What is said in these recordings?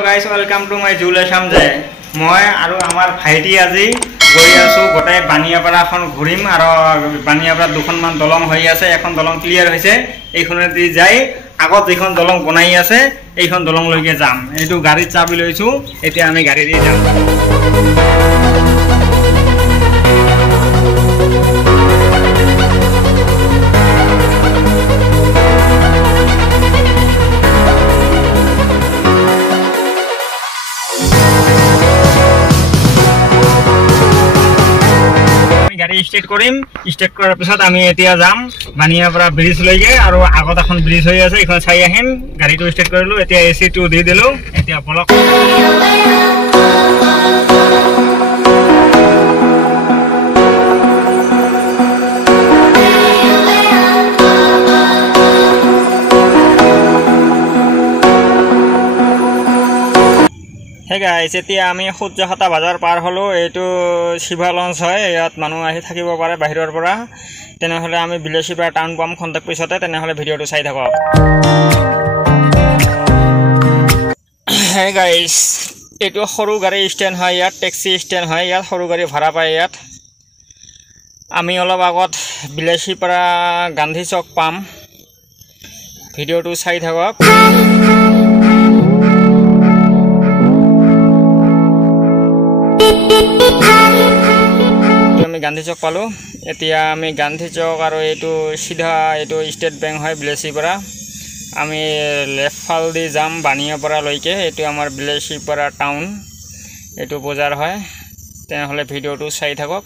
guys welcome to my जुलेशाम जे मैं और आमार भाईटी আজি गई आसो गोटाई बानियापाराखन घुरिम और बानियापारा दुखनमान दलং হৈ আছে এখন দলং ক্লিয়ার হৈছে এইখনেদি যাই আগত যেখন দলং বনাই আছে এইখন দলং লৈকে যাম এইটো গাড়ীত চাবি লৈছো এতিয়া আমি গাড়ী দি যাম गाड़ी स्टार्ट करिम स्टार्ट करार पिছত आमी एतिया जाम बानियापारा ब्रिज लैके और आगत এখন ब्रिज হৈ আছে এখন চাই আহিম গাড়ীটো স্টাर्ट কৰিলো এতিয়া এসি টো দি দিলো এতিয়া বলক Hey guys, এতিয়া আমি খুজহতা বাজাৰ পাৰ হলো এটো শিবা লঞ্চ হয় ইয়াত মানুহ আহি থাকিব পাৰে বাহিৰৰ পৰা তেনে হলে আমি বিলেশিপা টাউন পাম কন্টাক্ট পিছতে তেনে হলে ভিডিওটো চাই থাকক Hey guys, এটো সৰু গাড়ী ষ্টেণ্ড হয় ইয়াত ট্যাক্সি ষ্টেণ্ড হয় ইয়াত সৰু গাড়ী ভাড়া পায় ইয়াত আমি অলপ আগত বিলেশিপা গান্ধী চক পাম ভিডিওটো চাই থাকক गांधी चौक पालो एतिया आमी गांधी चौक और एटू सीधा एटू स्टेट बैंक है बिलेशिपारा आमी लेफ्ट फाल दी जाम बानियापारा लैके एटू आमार बिलेशिपारा टाउन एटू बजार है तेने हले भिडिओटू चाइ थाকক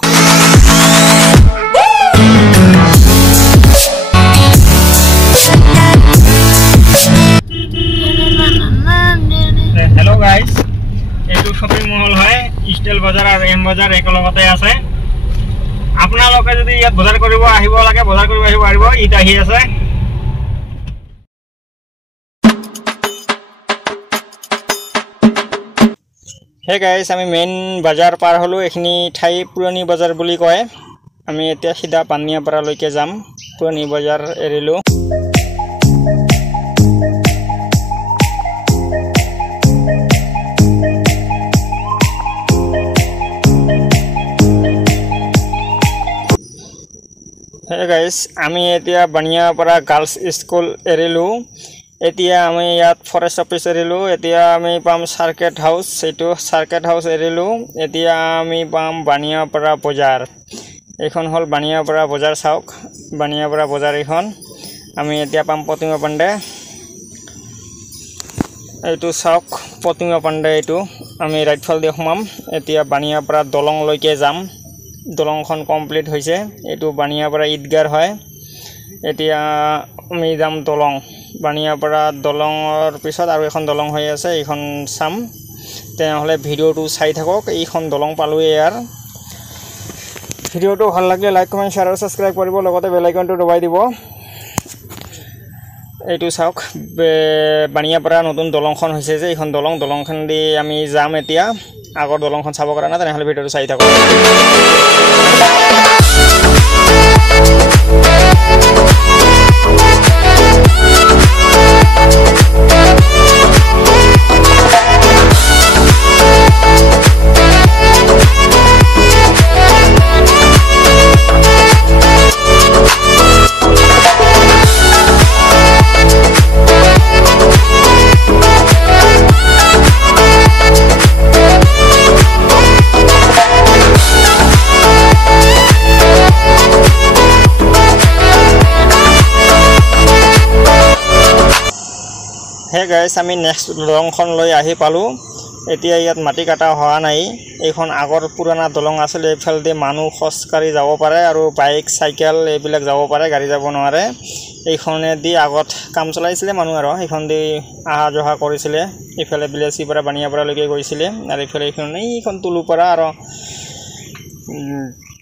हेलो गाइस एटू शॉपिंग मॉल है स्टाइल बाजार और एम बाजार एकलगते আছে আপোনালোকে যদি ইয়াত বজাৰ কৰিব আহিব লাগে বজাৰ কৰিব আহিব পাৰিব ইটা আহি আছে হে গাইস আমি মেইন বাজাৰ পাৰ হলো এখিনি ঠাই পুৰণি বাজাৰ বুলি কয় আমি এতিয়া সিধা বানিয়াপাৰা লৈকে যাম পুৰণি বাজাৰ এৰিলো Hey guys, আমি এতিয়া বানিয়াপাৰা গাৰ্লস স্কুল এৰিলো এতিয়া আমি ইয়াত ফৰেষ্ট অফিচ এৰিলো এতিয়া আমি পাম সাৰ্কেট হাউস এটো সাৰ্কেট হাউস এৰিলো এতিয়া আমি পাম বানিয়াপাৰা বজাৰ এখন হল বানিয়াপাৰা বজাৰ চাওক বানিয়াপাৰা বজাৰ এখন আমি এতিয়া পাম প্ৰতিমা পাণ্ডে এটো চাওক প্ৰতিমা পাণ্ডে এটো আমি ৰাইট ফাল দি সোমাম এতিয়া বানিয়াপাৰা দলং লৈকে যাম দলংখন কমপ্লিট হৈছে এটো বানিয়াপাৰা ঈদগাৰ হয় এতিয়া আমি যাম দলং বানিয়াপাৰা দলংৰ পিছত আৰু এখন দলং হৈ আছে এইখন চাম তেনে হলে ভিডিওটো চাই থাকক এইখন দলং পালো ইয়াৰ ভিডিওটো ভাল লাগিলে লাইক কমেন্ট শেয়াৰ আৰু সাবস্ক্ৰাইব কৰিব লগতে বেল আইকনটো দবাই দিব এইটো চাওক বানিয়াপাৰা নতুন দলংখন হৈছে যে এইখন দলংখন দি আমি যাম এতিয়া আগৰ দলংখন চাব কাৰণে তেনে হলে ভিডিওটো চাই থাকক Hey guys, আমি নেক্সট দলংখন লৈ আহি পালো এতিয়া ইয়াত মাটি কাটা হোৱা নাই এইখন আগৰ পুৰণা দলং আছিল এইফালদি মানুহ খসকাৰি যাব পাৰে আৰু বাইক সাইকেল এইবিলাক যাব পাৰে গাড়ী যাব নোৱাৰে এইখনে দি আগত কাম চলাইছিল মানুহ আৰু এইখন দি আহা জহা কৰিছিল ইফালে বিলেশিপাৰা বানিয়াপাৰা লৈকে গৈছিল আৰু ইফালে এইখন তুলুপাৰা আৰু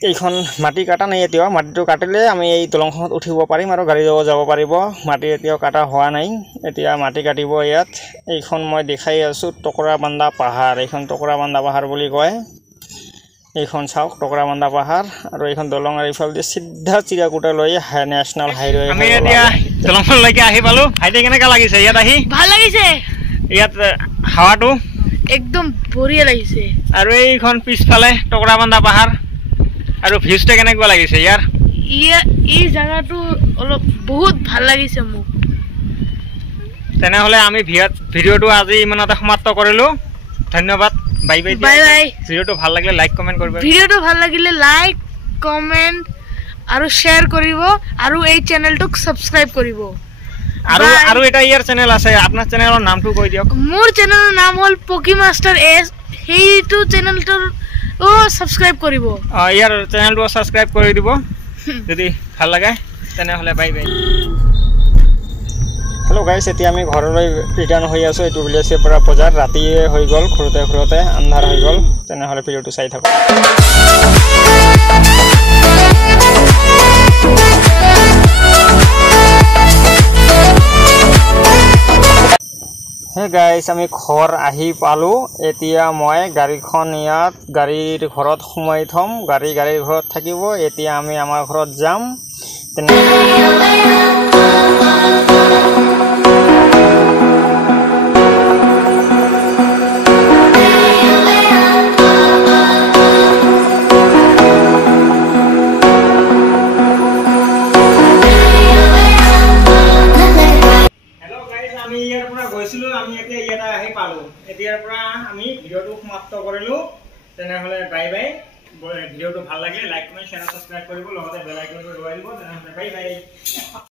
এইখন মাটি কাটা নাই এতিয়া মাটিটো কাটিলে আমি এই দলংখনত উঠিব পাৰিম আৰু গাড়ী যাব পাৰিব মাটি এতিয়া কাটা হোৱা নাই এতিয়া মাটি কাটিব ইয়াত এইখন মই দেখাই আছো টকৰাবান্ধা পাহাৰ এইখন টকৰাবান্ধা পাহাৰ বুলি কয় এইখন চাওক টকৰাবান্ধা পাহাৰ আৰু এইখন দলং আৰু ইফালে সিদ্ধা চিৰাকুটা লৈ নেশনাল হাইৱে আমি এতিয়া দলংখন লৈকে আহি পালো ভাইটি কেনেকা লাগিছে ইয়াত আহি ভাল লাগিছে ইয়াত হাৱাটো একদম বঢ়িয়া লাগিছে আৰু এইখন পিছফালে টকৰাবান্ধা পাহাৰ আৰু ভিউজটা কেনেকুৱা লাগিছে ইয়াৰ এই জায়গাটো অলপ বহুত ভাল লাগিছে মোক তেনেহলে আমি ভিডিওটো আজি ইমানতে সমাপ্ত কৰিলো ধন্যবাদ বাই বাই ভিডিওটো ভাল লাগিলে লাইক কমেন্ট কৰিব ভিডিওটো ভাল লাগিলে লাইক কমেন্ট আৰু শেয়াৰ কৰিব আৰু এই চেনেলটোক সাবস্ক্ৰাইব কৰিব আৰু এটা ইয়াৰ চেনেল আছে আপোনাৰ চেনেলৰ নামটো কৈ দিয়ক মোৰ চেনেলৰ নাম হল পকিমাস্টাৰ এস সেইটো চেনেলটোৰ সাবস্ক্ৰাইব কৰিব ইয়াৰ চেনেলটো সাবস্ক্ৰাইব কৰি দিব যদি ভাল লাগে তেনেহলে বাই বাই হেল্ল' গাইছ এতিয়া আমি ঘৰলৈ ৰিটাৰ্ণ হৈ আছো এইটো ভিলেজৰ পৰা বজাৰ ৰাতিয়ে হৈ গ'ল ঘৰতে আন্ধাৰ হৈ গ'ল তেনেহলে ভিডিওটো চাই থাকক হে গাইছ আমি ঘৰ আহি পালো এতিয়া মই গাড়ীখন ইয়াত গাড়ীৰ ঘৰত সোমাই থম গাড়ীৰ ঘৰত থাকিব এতিয়া আমি আমাৰ ঘৰত যাম আমি এতিয়া ইয়াত আহি পালো এতিয়াৰ পৰা আমি ভিডিওটো সমাপ্ত কৰিলো তেনেহলে বাই বাই ভিডিওটো ভাল লাগে লাইক কমেন্ট শেয়াৰ সাবস্ক্ৰাইব কৰিব লগতে বেল আইকনটো দবাই দিব তেনেহলে বাই বাই